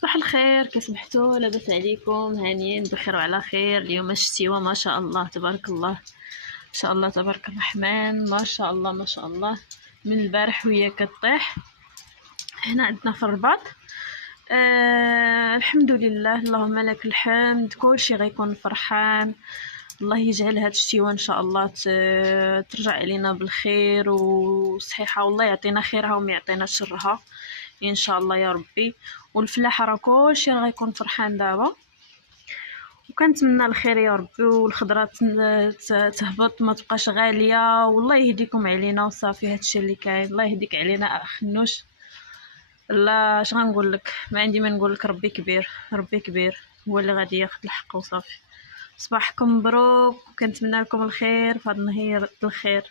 صباح الخير، كيصبحتوا؟ لاباس عليكم؟ هانيين بخير وعلى خير. اليوم الشتيوه ما شاء الله تبارك الله، ما شاء الله تبارك الرحمن، ما شاء الله ما شاء الله. من البارح وهي كطيح هنا عندنا في الرباط. الحمد لله، اللهم لك الحمد. كلشي غيكون فرحان. الله يجعل هاد الشتيوه ان شاء الله ترجع علينا بالخير وصحيحه، والله يعطينا خيرها وما يعطينا شرها ان شاء الله يا ربي. والفلاحه راه كلشي راه غيكون فرحان دابا، وكنتمنى الخير يا ربي، والخضره تهبط ما تبقاش غاليه، والله يهديكم علينا وصافي. هادشي اللي كاين. الله يهديك علينا خنوش. لا اش غنقول لك، ما عندي ما نقول لك. ربي كبير، ربي كبير، هو اللي غادي ياخذ الحق وصافي. صباحكم مبروك، وكنتمنى لكم الخير في هذا النهار الخير.